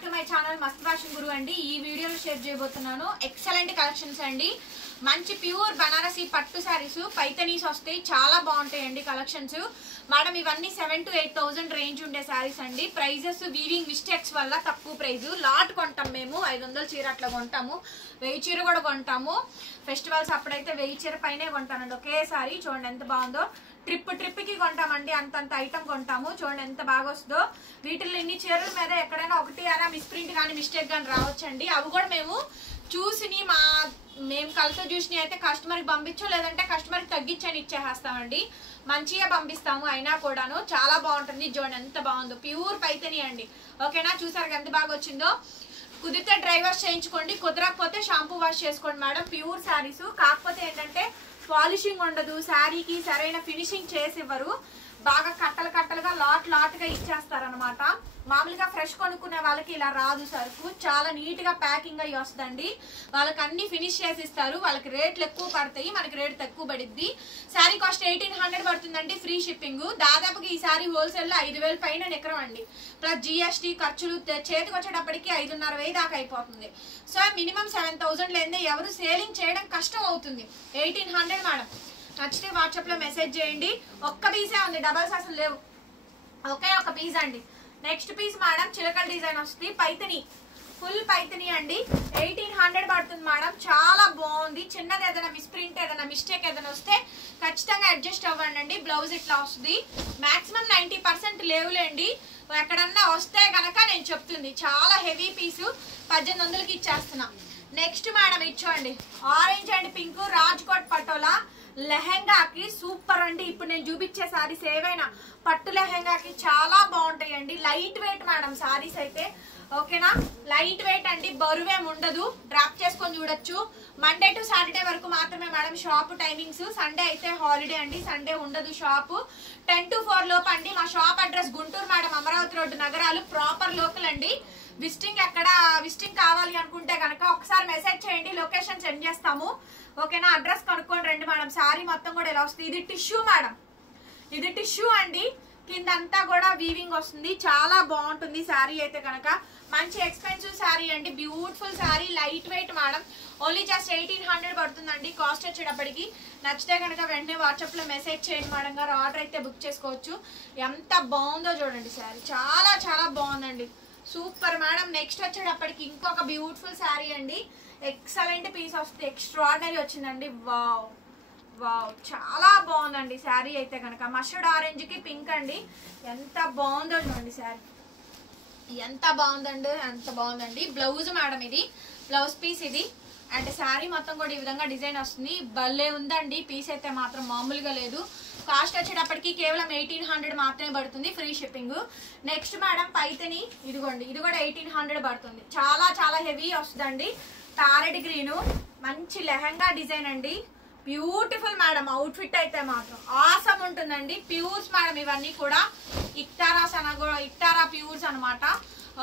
Back to my channel మస్త్ fashion గురు అండి. ఈ వీడియోలో షేర్ చేయబోతున్నాను ఎక్సలెంట్ కలెక్షన్స్ అండి. మంచి ప్యూర్ బనారసి పట్టు శారీస్ పైతనీస్ వస్తాయి, చాలా బాగుంటాయండి కలెక్షన్స్. మేడం ఇవన్నీ 7,000 to 8,000 రేంజ్ ఉండే శారీస్ అండి. ప్రైజెస్ వీవింగ్ మిస్టేక్స్ వల్ల తక్కువ ప్రైజ్. లాట్ కొంటాం మేము, 500 చీర అట్లా కొంటాము, 1000 చీర కూడా కొంటాము. ఫెస్టివల్స్ అప్పుడైతే 1000 చీర పైనే కొంటానండి ఒకేసారి. చూడండి ఎంత బాగుందో. ట్రిప్ కి కొంటామండి, అంతంత ఐటమ్ కొంటాము. చూడండి ఎంత బాగా వస్తుందో. వీటిల్లో ఇన్ని చీరల మీద ఎక్కడైనా ఒకటి అరా మిస్ప్రింట్ కానీ మిస్టేక్ కానీ రావచ్చండి. అవి కూడా మేము చూసిని మేము కలతో చూసిని అయితే కస్టమర్కి పంపించు, లేదంటే కస్టమర్కి తగ్గించని ఇచ్చేస్తామండి. మంచిగా పంపిస్తాము అయినా కూడాను. చాలా బాగుంటుంది. చూడండి ఎంత బాగుందో, ప్యూర్ పైతని అండి. ఓకేనా, చూసారు ఎంత బాగా వచ్చిందో. కుదిరితే డ్రై వాష్ చేయించుకోండి, కుదరకపోతే షాంపూ వాష్ చేసుకోండి మేడం. ప్యూర్ శారీస్ కాకపోతే ఏంటంటే పాలిషింగ్ ఉండదు, శారీకి సరైన ఫినిషింగ్ చేసి ఇవ్వరు, బాగా కట్టలుగా లాట్ గా ఇచ్చేస్తారనమాట. మామూలుగా ఫ్రెష్ కొనుక్కునే వాళ్ళకి ఇలా రాదు సరుకు, చాలా నీట్ గా ప్యాకింగ్ అయ్యి వస్తుందండి. వాళ్ళకి అన్ని ఫినిష్ చేసి ఇస్తారు. వాళ్ళకి రేట్లు ఎక్కువ పడతాయి, మనకి రేట్ తక్కువ పడిద్ది. శారీ కాస్ట్ 1,800 పడుతుందండి, ఫ్రీ షిప్పింగ్. దాదాపుగా ఈ శారీ హోల్సేల్ లో 5,000 పైన నికరం అండి. ప్లస్ జిఎస్టీ ఖర్చులు చేతికి వచ్చేటప్పటికి 5,500 దాకా అయిపోతుంది. సో మినిమం 7,000 లేదే ఎవరు సేలింగ్ చేయడం కష్టం అవుతుంది. 1,800 మేడం. నచ్చితే వాట్సాప్ లో మెసేజ్ చేయండి. ఒక్క పీసే ఉంది, డబల్స్ అసలు లేవు, ఒకే ఒక పీస్ అండి. నెక్స్ట్ పీస్ మేడం చిలకల డిజైన్ వస్తుంది, పైతని, ఫుల్ పైతని అండి. 1,800 పడుతుంది మేడం. చాలా బాగుంది. చిన్నది ఏదైనా మిస్ప్రింట్ ఏదైనా మిస్టేక్ ఏదైనా వస్తే ఖచ్చితంగా అడ్జస్ట్ అవ్వండి. బ్లౌజ్ ఇట్లా వస్తుంది. మాక్సిమం 90% లేవులేండి, ఎక్కడన్నా వస్తే కనుక నేను చెప్తుంది. చాలా హెవీ పీసు, 1,800కి ఇచ్చేస్తున్నా. నెక్స్ట్ మేడం ఇచ్చోండి, orange and pink Rajkot Patola లెహెంగాకి సూపర్ అండి. ఇప్పుడు నేను చూపించే సారీస్ ఏవైనా పట్టు లెహెంగాకి చాలా బాగుంటాయండి. లైట్ వెయిట్ మేడం సారీస్ అయితే. ఓకేనా, లైట్ వెయిట్ అండి, బరువేం ఉండదు. డ్రాప్ చేసుకొని చూడొచ్చు. మండే టు సాటర్డే వరకు మాత్రమే మేడం షాప్ టైమింగ్స్. సండే అయితే హాలిడే అండి, సండే ఉండదు షాపు. 10 to 4 లోపు అండి. మా shop address Guntur madam, Amaravati road, నగరాలు, ప్రాపర్ లోకల్ అండి. విజిటింగ్ కావాలి అనుకుంటే కనుక ఒకసారి మెసేజ్ చేయండి, లొకేషన్ సెండ్ చేస్తాము. ఓకేనా, అడ్రస్ కనుక్కొని రండి మేడం. శారీ మొత్తం కూడా ఇలా వస్తుంది. ఇది టిష్యూ మేడం, ఇది టిష్యూ అండి. కిందంతా కూడా వీవింగ్ వస్తుంది. చాలా బాగుంటుంది శారీ అయితే కనుక. మంచి ఎక్స్పెన్సివ్ శారీ అండి, beautiful sari, light weight madam. Only just 1,800 పడుతుందండి కాస్ట్ వచ్చేటప్పటికి. నచ్చితే కనుక వెంటనే వాట్సాప్ లో మెసేజ్ చేయండి మేడం గారు, ఆర్డర్ అయితే బుక్ చేసుకోవచ్చు. ఎంత బాగుందో చూడండి శారీ, చాలా బాగుందండి, సూపర్ మేడం. నెక్స్ట్ వచ్చేటప్పటికి ఇంకొక బ్యూటిఫుల్ శారీ అండి. ఎక్సలెంట్ పీస్ వస్తుంది, ఎక్స్ట్రాడనరీ వచ్చిందండి. వావ్ చాలా బాగుందండి శారీ అయితే కనుక. మస్టర్డ్ ఆరెంజ్ కి పింక్ అండి. ఎంత బాగుందో చూడండి శారీ, ఎంత బాగుందండి. బ్లౌజ్ మేడం, ఇది బ్లౌజ్ పీస్ ఇది. అంటే శారీ మొత్తం కూడా ఈ విధంగా డిజైన్ వస్తుంది. భలే ఉందండి పీస్ అయితే మాత్రం, మామూలుగా లేదు. కాస్ట్ వచ్చేటప్పటికి కేవలం 1,800 మాత్రమే పడుతుంది, free shipping. Next madam Paithani, ఇదిగోండి, ఇది కూడా 1,800 పడుతుంది. చాలా హెవీ వస్తుందండి. టారెడ్ గ్రీను, మంచి లెహంగా డిజైన్ అండి. Beautiful madam. అవుట్ ఫిట్ అయితే మాత్రం ఆసమ్ ఉంటుందండి. ప్యూర్స్ మేడం ఇవన్నీ కూడా, ఇక్తారా ప్యూర్స్ అనమాట.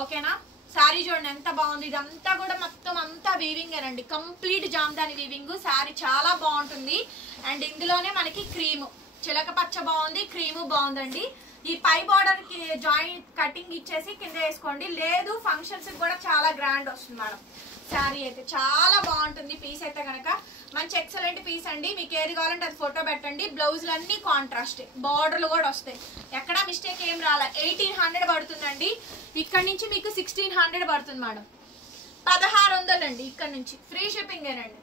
ఓకేనా, శారీ చూడండి ఎంత బాగుంది. ఇదంతా కూడా మొత్తం అంతా వీవింగ్ అండి, కంప్లీట్ జామ్దాని వీవింగ్. శారీ చాలా బాగుంటుంది. అండ్ ఇందులోనే మనకి క్రీము, చిలక పచ్చ బాగుంది, క్రీము బాగుందండి. ఈ పై బార్డర్ కి జాయింట్ కటింగ్ ఇచ్చేసి కింద వేసుకోండి. లేదు ఫంక్షన్స్ కూడా చాలా గ్రాండ్ వస్తుంది మేడం. శారీ అయితే చాలా బాగుంటుంది. పీస్ అయితే కనుక మంచి ఎక్సలెంట్ పీస్ అండి. మీకు ఏది కావాలంటే అది ఫోటో పెట్టండి. బ్లౌజులు అన్ని కాంట్రాస్ట్, బార్డర్లు కూడా వస్తాయి, ఎక్కడా మిస్టేక్ ఏం రాలే. 1,800 పడుతుందండి. ఇక్కడ నుంచి మీకు 1,600 పడుతుంది మేడం. 1,600 అండి. ఇక్కడ నుంచి ఫ్రీ షిప్పింగ్ ఏనండి.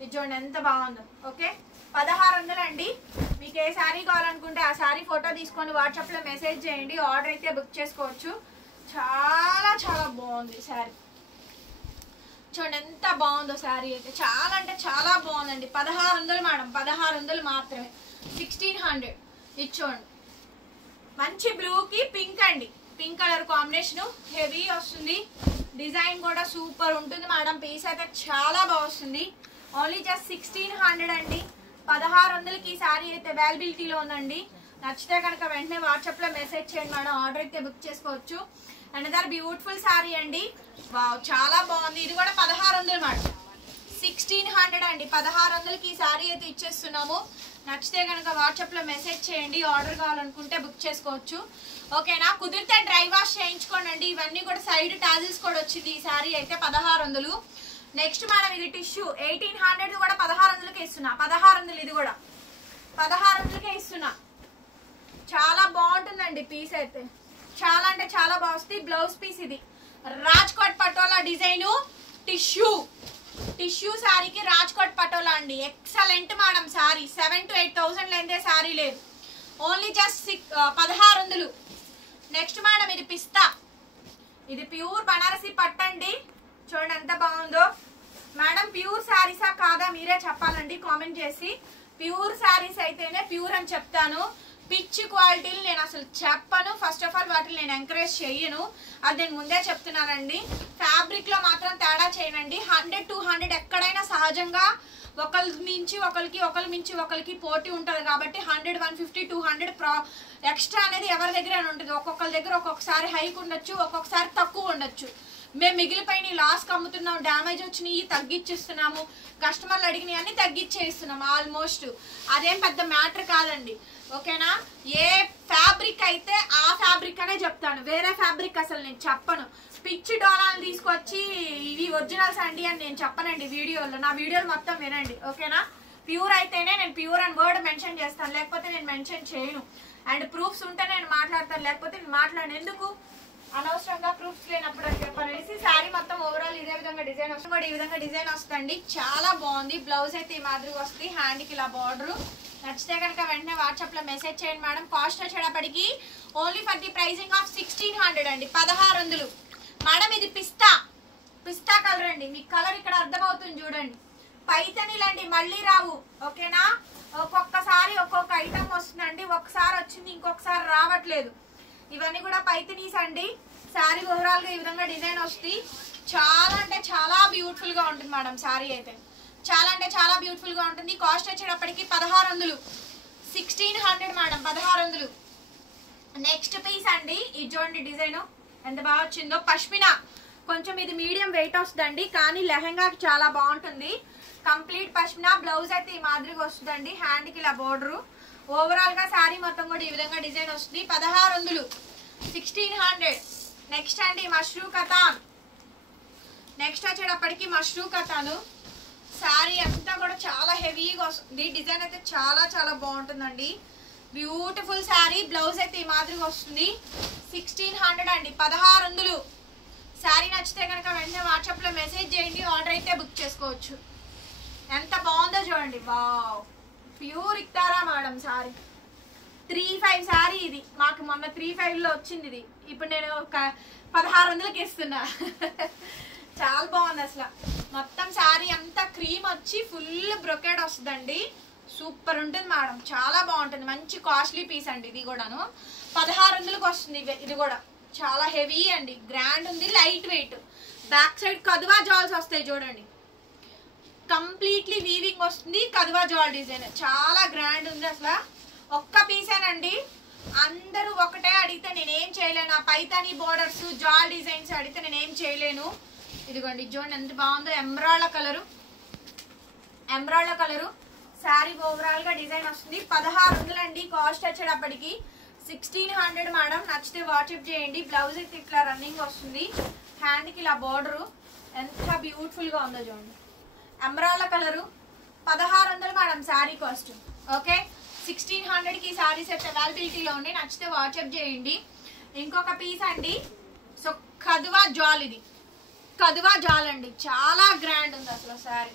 ఇది చూడండి ఎంత బాగుందో. ఓకే, 1,600 అండి. మీకు ఏ శారీ కావాలనుకుంటే ఆ శారీ ఫోటో తీసుకొని వాట్సాప్ లో మెసేజ్ చేయండి, ఆర్డర్ అయితే బుక్ చేసుకోవచ్చు. చాలా బాగుంది శారీ. చూడండి ఎంత బాగుందో శారీ అయితే, చాలా బాగుందండి. 1,600 మేడం, 1,600 మాత్రమే, 1,600. ఇది చూడండి, మంచి బ్లూకి పింక్ అండి, పింక్ కలర్ కాంబినేషన్, హెవీ వస్తుంది. డిజైన్ కూడా సూపర్ ఉంటుంది మేడం. పీస్ అయితే చాలా బాగా వస్తుంది. ఓన్లీ జస్ట్ 1,600 అండి. 1,600కి ఈ శారీ అయితే అవైలబిలిటీలో ఉందండి. నచ్చితే కనుక వెంటనే వాట్సాప్ లో మెసేజ్ చేయండి మేడం, ఆర్డర్ అయితే బుక్ చేసుకోవచ్చు. అనదర్ బ్యూటిఫుల్ శారీ అండి. వావ్, చాలా బాగుంది. ఇది కూడా 1,600 మేడం, 1,600 అండి. 1,600కి ఈ శారీ అయితే ఇచ్చేస్తున్నాము. నచ్చితే కనుక వాట్సాప్లో మెసేజ్ చేయండి. ఆర్డర్ కావాలనుకుంటే బుక్ చేసుకోవచ్చు. ఓకేనా? కుదిరితే డ్రై వాష్ చేయించుకోండి. ఇవన్నీ కూడా సైడ్ టాజిల్స్ కూడా వచ్చింది. ఈ సారీ అయితే 1600. నెక్స్ట్ మేడం ఇది టిష్యూ 1800 కూడా 1600కే ఇస్తున్నా. 1600 ఇది కూడా 1600కే ఇస్తున్నా. చాలా బాగుంటుందండి పీస్ అయితే. చాలా అంటే చాలా బాగుంది. బ్లౌజ్ పీస్ ఇది రాజ్కోట్ పటోలా డిజైన్ టిష్యూ సారీకి రాజ్కోట్ పటోలా అండి. Excellent madam sorry. 7,000 to 8,000 లేదే సారీ లేదు. Only just 1600. నెక్స్ట్ మేడం ఇది పిస్తా. ఇది ప్యూర్ బనారసి పట్టండి. చూడండి ఎంత బాగుందో. మేడం ప్యూర్ శారీసా కాదా మీరే చెప్పాలండి కామెంట్ చేసి. ప్యూర్ శారీస్ అయితేనే ప్యూర్ అని చెప్తాను. పిచ్ క్వాలిటీలు నేను అసలు చెప్పను. ఫస్ట్ ఆఫ్ ఆల్ వాటిని నేను ఎంకరేజ్ చెయ్యను. అది నేను ముందే చెప్తున్నానండి. ఫ్యాబ్రిక్ లో మాత్రం తేడా చేయనండి. 100 to 200 ఎక్కడైనా సహజంగా ఒకరి మించి ఒకరికి పోటీ ఉంటుంది కాబట్టి 100, 150, 200 ఎక్స్ట్రా అనేది ఎవరి దగ్గర ఉంటుంది. ఒక్కొక్కరి దగ్గర ఒక్కొక్కసారి హైక్ ఉండొచ్చు, ఒక్కొక్కసారి తక్కువ ఉండొచ్చు. మేము మిగిలిపోయిన లాస్కి అమ్ముతున్నాము, డ్యామేజ్ వచ్చినాయి తగ్గించిస్తున్నాము, కస్టమర్లు అడిగినవి అన్ని తగ్గించేస్తున్నాము ఆల్మోస్ట్. అదేం పెద్ద మ్యాటర్ కాదండి. ఓకేనా? ఏ ఫ్యాబ్రిక్ అయితే ఆ ఫ్యాబ్రిక్ అనే చెప్తాను. వేరే ఫ్యాబ్రిక్ అసలు నేను చెప్పను. పిచ్చి డోలాలు తీసుకొచ్చి ఇవి ఒరిజినల్స్ అండి అని నేను చెప్పనండి వీడియోలో. నా వీడియోలు మొత్తం వినండి. ఓకేనా? ప్యూర్ అయితేనే నేను ప్యూర్ అని వర్డ్ మెన్షన్ చేస్తాను, లేకపోతే నేను మెన్షన్ చేయను. అండ్ ప్రూఫ్స్ ఉంటే నేను మాట్లాడతాను, లేకపోతే నేను మాట్లాడను. ఎందుకు అనవసరంగా ప్రూఫ్స్ లేనప్పుడు అని చెప్పనేసి. శారీ మొత్తం ఓవరాల్ ఇదే విధంగా డిజైన్ వస్తుంది. కూడా ఈ విధంగా డిజైన్ వస్తుంది. చాలా బాగుంది. బ్లౌజ్ అయితే ఈ మాదిరిగా వస్తుంది. హ్యాండ్కి ఇలా బార్డర్. నచ్చితే కనుక వెంటనే వాట్సాప్లో మెసేజ్ చేయండి మేడం. కాస్ట్ వచ్చేటప్పటికి only for the pricing of 1600 అండి. 1600 మేడం. ఇది పిస్తా కలర్ అండి. మీకు కలర్ ఇక్కడ అర్థమవుతుంది చూడండి. పైతనీలండి మళ్ళీ రావు. ఓకేనా? ఒక్కొక్కసారి ఒక్కొక్క ఐటమ్ వస్తుందండి. ఒకసారి వచ్చింది ఇంకొకసారి రావట్లేదు. ఇవన్నీ కూడా పైతనీస్ అండి. శారీ ఓవరాల్ గా ఈ విధంగా డిజైన్ వస్తుంది. చాలా అంటే చాలా బ్యూటిఫుల్ గా ఉంటుంది మేడం. శారీ అయితే చాలా అంటే చాలా బ్యూటిఫుల్ గా ఉంటుంది. కాస్ట్ వచ్చేటప్పటికి 1600. 1600 మేడం. 1600. నెక్స్ట్ పీస్ అండి. ఇది చూడండి డిజైన్ ఎంత బాగా వచ్చిందో. పష్మినా కొంచెం ఇది మీడియం వెయిట్ వస్తుందండి, కానీ లెహంగాకి చాలా బాగుంటుంది. కంప్లీట్ పష్మినా. బ్లౌజ్ అయితే ఈ మాదిరిగా వస్తుందండి. హ్యాండ్కి ఇలా బోర్డరు. ఓవరాల్ గా శారీ మొత్తం కూడా ఈ విధంగా డిజైన్ వస్తుంది. 1600. 1600. నెక్స్ట్ అండి మష్రూ కథాన్. నెక్స్ట్ వచ్చేటప్పటికి మష్రూ కథాను. శారీ అంతా కూడా చాలా హెవీగా వస్తుంది. డిజైన్ అయితే చాలా చాలా బాగుంటుందండి. బ్యూటిఫుల్ శారీ. బ్లౌజ్ అయితే ఈ మాదిరిగా వస్తుంది. 1600 అండి. 1600. శారీ నచ్చితే కనుక వెంటనే వాట్సాప్లో మెసేజ్ చేయండి. ఆర్డర్ అయితే బుక్ చేసుకోవచ్చు. ఎంత బాగుందో చూడండి. వావ్, ప్యూర్ ఇక్తారా మేడం సారీ. 35 సారీ ఇది. మాకు మొన్న 35లో వచ్చింది ఇది. ఇప్పుడు నేను ఒక 1600కి ఇస్తున్నా. చాలా బాగుంది అసలు. మొత్తం సారీ అంతా క్రీమ్ వచ్చి ఫుల్ బ్రొకేడ్ వస్తుందండి. సూపర్ ఉంటుంది మేడం. చాలా బాగుంటుంది. మంచి కాస్ట్లీ పీస్ అండి ఇది కూడాను. 1600కి వస్తుంది. ఇది కూడా చాలా హెవీ అండి. గ్రాండ్ ఉంది. Light weight. బ్యాక్ సైడ్ కదువా జాల్స్ వస్తాయి చూడండి. కంప్లీట్లీ వీవింగ్ వస్తుంది. కదువా జాల్ డిజైన్ చాలా గ్రాండ్ ఉంది అసలు. ఒక్క పీసేనండి. అందరూ ఒకటే అడిగితే నేనేం చేయలేను. ఆ పైతానీ బోర్డర్స్ జాల్ డిజైన్స్ అడిగితే నేనేం చేయలేను. ఇదిగోండి చూడండి ఎంత బాగుందో. Emerald colour. శారీ ఓవరాల్ గా డిజైన్ వస్తుంది. 1600 అండి. కాస్ట్ వచ్చేటప్పటికి 1600 మేడం. నచ్చితే వాట్సాప్ చేయండి. బ్లౌజ్ అయితే ఇట్లా రన్నింగ్ వస్తుంది. హ్యాండ్కి ఇలా బోర్డరు. ఎంత బ్యూటిఫుల్ గా ఉందో చూడండి. Emerald colour. 1600 madam sari cost. Okay, 1600కి శారీస్ అయితే అవైలబిలిటీలో ఉన్నాయి. నచ్చితే వాట్సాప్ చేయండి. ఇంకొక పీస్ అండి. సో కదువా జాల్. ఇది కదువా జాల్ అండి. చాలా గ్రాండ్ ఉంది అసలు శారీ.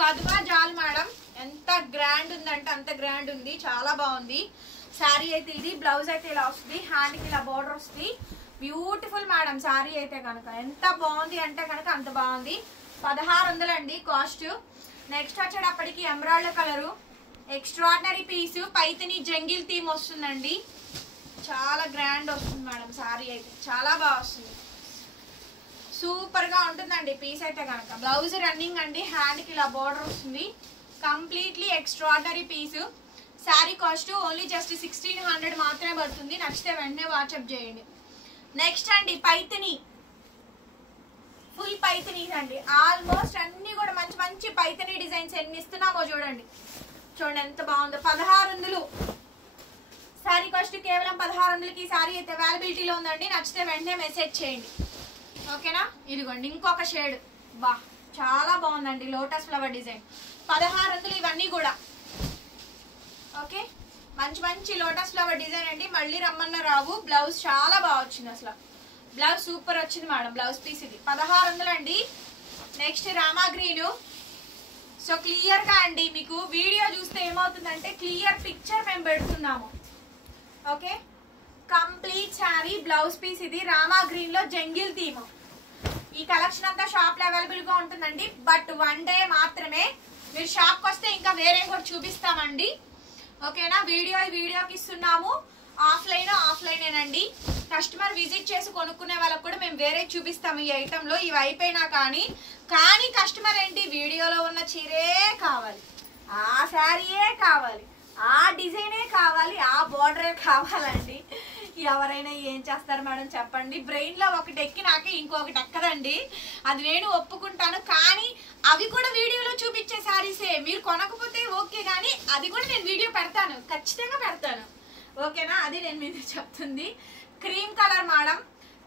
కదువా జాల్ మేడం. ఎంత గ్రాండ్ ఉందంటే అంత గ్రాండ్ ఉంది. చాలా బాగుంది శారీ అయితే. ఇది బ్లౌజ్ అయితే ఇలా వస్తుంది. హ్యాండ్కి ఇలా బోర్డర్ వస్తుంది. బ్యూటిఫుల్ మేడం శారీ అయితే కనుక. ఎంత బాగుంది అంటే కనుక అంత బాగుంది. 1600 అండి కాస్ట్. నెక్స్ట్ వచ్చేటప్పటికి emerald colour. Extraordinary piece. Paithani jungle theme వస్తుందండి. చాలా గ్రాండ్ వస్తుంది మేడం శారీ అయితే. చాలా బాగా వస్తుంది. సూపర్ గా ఉంటుందండి పీస్ అయితే కనుక. బ్లౌజ్ రన్నింగ్ అండి. హ్యాండ్కి ఇలా బోర్డర్ వస్తుంది. Completely extraordinary piece. Sari cost only just 1600 మాత్రమే పడుతుంది. నచ్చితే వెంటనే వాట్సాప్ చేయండి. నెక్స్ట్ అండి పైతని. ఫుల్ పైతనీస్ అండి. ఆల్మోస్ట్ అన్ని కూడా మంచి మంచి పైతనీ డిజైన్స్ ఎన్ని ఇస్తున్నామో చూడండి. చూడండి ఎంత బాగుందో. 1600 శారీ కాస్ట్ కేవలం 1600కి. శారీ అయితే అవైలబిలిటీలో ఉందండి. నచ్చితే వెంటనే మెసేజ్ చేయండి, ఓకేనా. ఇదిగోండి ఇంకొక షేడ్, బా చాలా బాగుందండి. లోటస్ ఫ్లవర్ డిజైన్ 1600 ఇవన్నీ కూడా. ఓకే, మంచి మంచి లోటస్ ఫ్లవర్ డిజైన్ అండి. మళ్ళీ రమ్మన్న రావు. బ్లౌజ్ చాలా బాగా వచ్చింది, అసలు బ్లౌజ్ సూపర్ వచ్చింది మేడం. బ్లౌజ్ పీస్ ఇది 1600 అండి. Next Rama green. So clear గా అండి మీకు వీడియో చూస్తే ఏమవుతుందంటే క్లియర్ పిక్చర్ మేము పెడుతున్నాము, okay. Complete sari blouse piece ఇది. రామా గ్రీన్ లో జంగిల్ థీమ్. ఈ కలెక్షన్ అంతా షాప్ లో అవైలబుల్ గా ఉంటుందండి. బట్ 1 డే మాత్రమే. మీరు షాప్ కి వస్తే ఇంకా వేరే కూడా చూపిస్తామండి, ఓకేనా. వీడియోకి ఇస్తున్నాము. ఆఫ్లైనేనండి. కస్టమర్ విజిట్ చేసి కొనుక్కునే వాళ్ళకి కూడా మేము వేరే చూపిస్తాము. ఈ ఐటెంలో ఇవి అయిపోయినా కానీ కస్టమర్ ఏంటి వీడియోలో ఉన్న చీరే కావాలి, ఆ శారీయే కావాలి, ఆ డిజైనే కావాలి, ఆ బోర్డరే కావాలండి. ఎవరైనా ఏం చేస్తారు మేడం చెప్పండి. బ్రెయిన్ లో ఒకటి ఎక్కి నాకే ఇంకొకటి ఎక్కదండి, అది నేను ఒప్పుకుంటాను. కానీ అవి కూడా వీడియోలో చూపించే శారీసే. మీరు కొనకపోతే ఓకే, కానీ అది కూడా నేను వీడియో పెడతాను, ఖచ్చితంగా పెడతాను, ఓకేనా. అది నేను మీకు చెప్తుంది. Cream colour madam.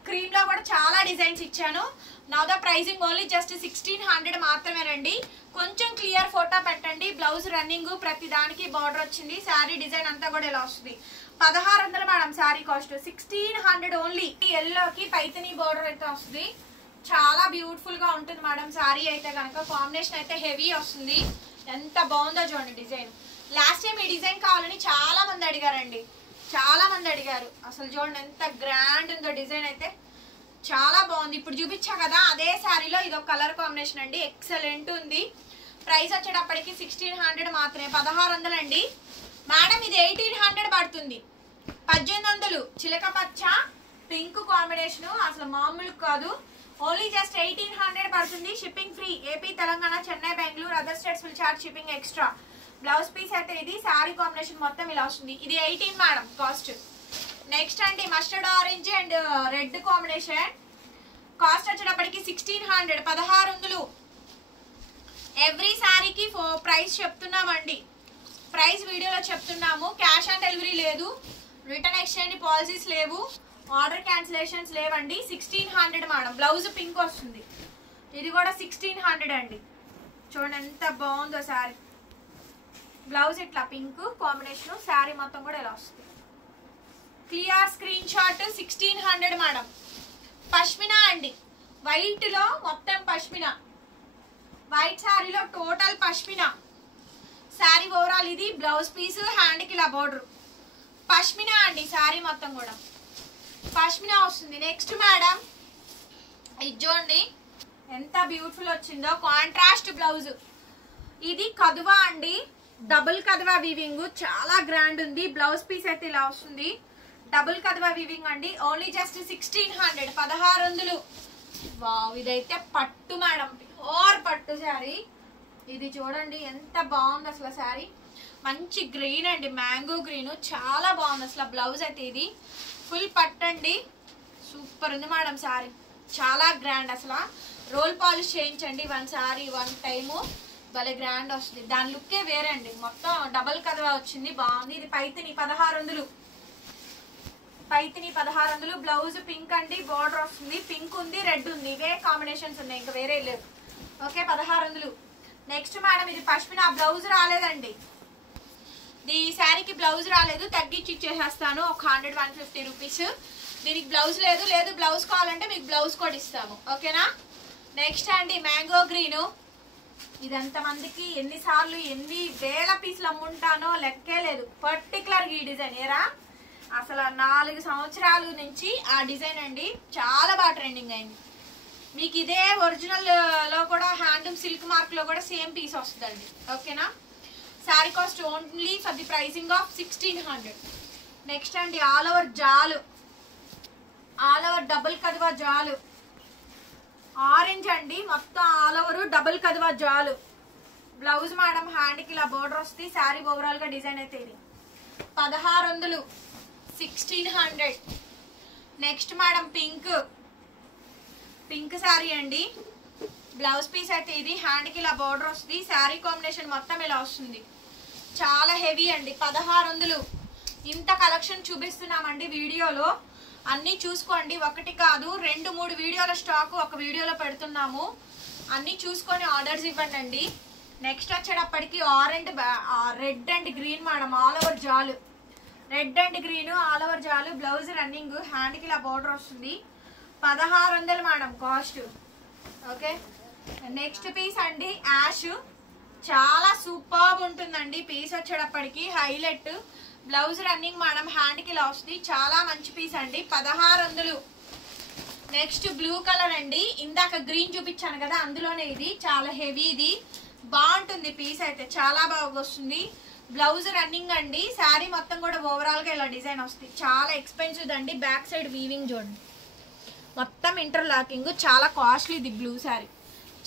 క్రీమ్ లో కూడా చాలా డిజైన్స్ ఇచ్చాను. నా ద ప్రైజింగ్ ఓన్లీ జస్ట్ 1600 మాత్రమేనండి. కొంచెం క్లియర్ ఫోటో పెట్టండి. బ్లౌజ్ రన్నింగ్ ప్రతి దానికి బార్డర్ వచ్చింది. శారీ డిజైన్ అంతా కూడా ఇలా వస్తుంది. 1600 మేడం శారీ కాస్ట్. 1600 ఓన్లీ. ఎల్లోకి పైతని బార్డర్ అయితే వస్తుంది. చాలా బ్యూటిఫుల్ గా ఉంటుంది మేడం శారీ అయితే కనుక. కాంబినేషన్ అయితే హెవీ వస్తుంది. ఎంత బాగుందో చూడండి డిజైన్. లాస్ట్ టైం ఈ డిజైన్ కావాలని చాలా మంది అడిగారండి, చాలా మంది అడిగారు. అసలు చూడండి ఎంత గ్రాండ్ ఉందో డిజైన్ అయితే, చాలా బాగుంది. ఇప్పుడు చూపించా కదా అదే శారీలో ఇది ఒక కలర్ కాంబినేషన్ అండి. ఎక్సలెంట్ ఉంది. ప్రైస్ వచ్చేటప్పటికి 1600 మాత్రమే. 1600 అండి మేడం. ఇది 1800 పడుతుంది. 1800 చిలక పచ్చ పింక్ కాంబినేషన్, అసలు మామూలు కాదు. ఓన్లీ జస్ట్ 1800 పడుతుంది. Shipping free. AP, Telangana, Chennai, Bengaluru, other states will charge shipping extra. Blouse piece అయితే ఇది. శారీ కాంబినేషన్ మొత్తం ఇలా వస్తుంది. ఇది 18 మేడం కాస్ట్. నెక్స్ట్ అండి mustard orange and red combination. Cost వచ్చేటప్పటికి 1600. 1600. ఎవ్రీ శారీకి ప్రైస్ చెప్తున్నామండి. ప్రైస్ వీడియోలో చెప్తున్నాము. క్యాష్ ఆన్ డెలివరీ లేదు, రిటర్న్ ఎక్స్చేంజ్ పాలసీస్ లేవు, ఆర్డర్ క్యాన్సిలేషన్స్ లేవండి. 1600 మేడం. బ్లౌజ్ పింక్ వస్తుంది. ఇది కూడా 1600 అండి. చూడండి ఎంత బాగుందో శారీ. బ్లౌజ్ ఇట్లా పింక్ కాంబినేషన్, శారీ మొత్తం కూడా ఇలా వస్తుంది. Clear screen shot. 1600 madam. Pashmina అండి. వైట్ లో మొత్తం పష్మినా. వైట్ శారీలో టోటల్ పష్మినా. శారీ ఓవరాల్ ఇది. బ్లౌజ్ పీస్, హ్యాండ్ కి ఇలా బోర్డర్. పష్మినా అండి శారీ మొత్తం కూడా పష్మినా వస్తుంది. నెక్స్ట్ మేడం ఇది చూడండి ఎంత బ్యూటిఫుల్ వచ్చిందో. Contrast blouse. ఇది కదువా అండి. డబుల్ కదువా వీవింగ్, చాలా గ్రాండ్ ఉంది. బ్లౌజ్ పీస్ అయితే ఇలా వస్తుంది. డబుల్ కదువా వీవింగ్ అండి. Only just 1600. 1600. వావ్, ఇదైతే పట్టు మేడం, ప్యూర్ పట్టు శారీ. ఇది చూడండి ఎంత బాగుంది అసలు శారీ. మంచి గ్రీన్ అండి, మ్యాంగో గ్రీన్, చాలా బాగుంది అసలు. బ్లౌజ్ అయితే ఇది ఫుల్ పట్టు అండి. సూపర్ ఉంది మేడం శారీ, చాలా గ్రాండ్. అసలు రోల్ పాలిష్ చేయించండి వన్ శారీ వన్ టైము, భలే గ్రాండ్ వస్తుంది. దాని లుక్కే వేరే అండి. మొత్తం డబల్ కదవా వచ్చింది, బాగుంది. ఇది పైతిని 1600. పైతిని 1600. బ్లౌజ్ పింక్ అండి, బార్డర్ వస్తుంది. పింక్ ఉంది, రెడ్ ఉంది, ఇవే కాంబినేషన్స్ ఉన్నాయి, ఇంకా వేరే లేవు. ఓకే 1600. నెక్స్ట్ మేడం ఇది పష్మినా. బ్లౌజ్ రాలేదండి, ఈ శారీకి బ్లౌజ్ రాలేదు, తగ్గించి ఇచ్చేసేస్తాను ఒక 100-150 రూపీస్. దీనికి బ్లౌజ్ లేదు. బ్లౌజ్ కావాలంటే మీకు బ్లౌజ్ కూడా ఇస్తాము, ఓకేనా. నెక్స్ట్ అండి మ్యాంగో గ్రీను. ఇదంత మందికి ఎన్నిసార్లు ఎన్ని వేల పీసులు అమ్ముంటానో లెక్కే లేదు. పర్టికులర్ ఈ డిజైన్ ఏరా అసలు 4 సంవత్సరాల నుంచి ఆ డిజైన్ అండి, చాలా బాగా ట్రెండింగ్ అయింది. మీకు ఇదే ఒరిజినల్ లో కూడా హ్యాండ్లూమ్ సిల్క్ మార్క్ లో కూడా సేమ్ పీస్ వస్తుందండి, ఓకేనా. Sari cost only for the pricing of 1600. Next అండి ఆల్ ఓవర్ జాలు, ఆల్ ఓవర్ డబుల్ కదవా జాలు. ఆరెంజ్ అండి, మొత్తం ఆల్ ఓవర్ డబుల్ కదవా జాలు. బ్లౌజ్ మేడం హ్యాండ్ కి ఇలా బోర్డర్ వస్తుంది. శారీ ఓవరాల్ గా డిజైన్ అయితే ఇది 1600. 1600. నెక్స్ట్ మేడం పింక్ శారీ అండి. బ్లౌజ్ పీస్ అయితే ఇది, హ్యాండ్ కి ఇలా బోర్డర్ వస్తుంది. శారీ కాంబినేషన్ మొత్తం ఇలా వస్తుంది. చాలా హెవీ అండి. 1600. ఇంత కలెక్షన్ చూపిస్తున్నామండి వీడియోలో. అన్నీ చూసుకోండి, ఒకటి కాదు 2-3 వీడియోల స్టాక్ ఒక వీడియోలో పెడుతున్నాము. అన్నీ చూసుకొని ఆర్డర్స్ ఇవ్వండి అండి. నెక్స్ట్ వచ్చేటప్పటికి red and green madam, all over జాలు. Red and green all over జాలు. బ్లౌజ్ రన్నింగ్, హ్యాండ్కి ఇలా బార్డర్ వస్తుంది. 1600 madam cost. Okay, next piece అండి యాష్. చాలా సూపర్ ఉంటుందండి పీస్ వచ్చేటప్పటికి. హైలైట్ బ్లౌజ్ రన్నింగ్ మేడం, హ్యాండ్కి ఇలా వస్తుంది. చాలా మంచి పీస్ అండి. 1600. నెక్స్ట్ బ్లూ కలర్ అండి. ఇందాక గ్రీన్ చూపించాను కదా, అందులోనే ఇది చాలా హెవీ. ఇది బాగుంటుంది పీస్ అయితే, చాలా బాగా వస్తుంది. బ్లౌజ్ రన్నింగ్ అండి. శారీ మొత్తం కూడా ఓవరాల్ గా ఇలా డిజైన్ వస్తుంది. చాలా ఎక్స్పెన్సివ్ అండి. బ్యాక్ సైడ్ వీవింగ్ చూడండి, మొత్తం ఇంటర్లాకింగ్. చాలా కాస్ట్లీ ఇది బ్లూ శారీ.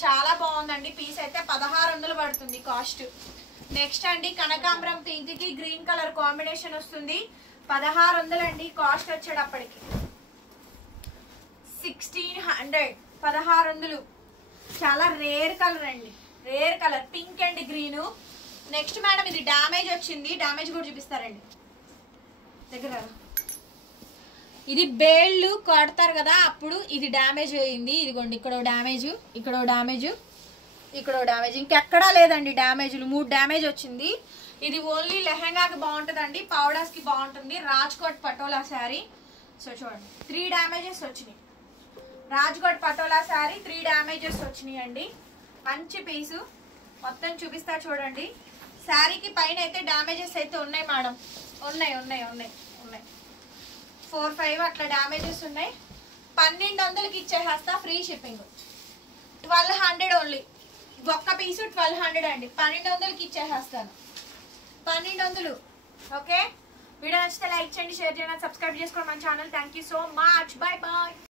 చాలా బాగుందండి పీస్ అయితే. 1600 పడుతుంది కాస్ట్. నెక్స్ట్ అండి కనకాంబరం పింక్ కి గ్రీన్ కలర్ కాంబినేషన్ వస్తుంది. 1600 అండి కాస్ట్ వచ్చేటప్పటికి. 1600, 1600. చాలా రేర్ కలర్ అండి, rare colour pink and green. Next madam ఇది డ్యామేజ్ వచ్చింది, డ్యామేజ్ కూడా చూపిస్తారండి దగ్గర. ఇది బేళ్ళు కడతారు కదా అప్పుడు ఇది డ్యామేజ్ అయింది. ఇదిగోండి, ఇక్కడ డ్యామేజ్, ఇక్కడ డ్యామేజ్, ఇక్కడ డ్యామేజ్, ఇంకెక్కడా లేదండి డ్యామేజ్లు. 3 డ్యామేజ్ వచ్చింది. ఇది ఓన్లీ లెహెంగాకి బాగుంటుందండి, పౌడర్స్ కి బాగుంటుంది. రాజ్కోట్ పటోలా శారీ. సో చూడండి 3 డ్యామేజెస్ వచ్చినాయి. రాజ్కోట్ పటోలా శారీ 3 డ్యామేజెస్ వచ్చినాయి అండి. మంచి పీసు, మొత్తం చూపిస్తా చూడండి. శారీకి పైన అయితే డ్యామేజెస్ అయితే ఉన్నాయి మేడం, ఉన్నాయి ఉన్నాయి ఉన్నాయి ఉన్నాయి. 4-5 అట్లా డ్యామేజెస్ ఉన్నాయి. 1200కి ఇచ్చేస్తా, ఫ్రీ షిప్పింగ్. 1200 ఓన్లీ. ఒక్క పీసు 1200 అండి. 1200కి ఇచ్చేస్తాను, 1200. ఓకే, వీడియో నచ్చితే లైక్ చేయండి, షేర్ చేయండి, సబ్స్క్రైబ్ చేసుకోండి మన channel. Thank you so much. Bye bye.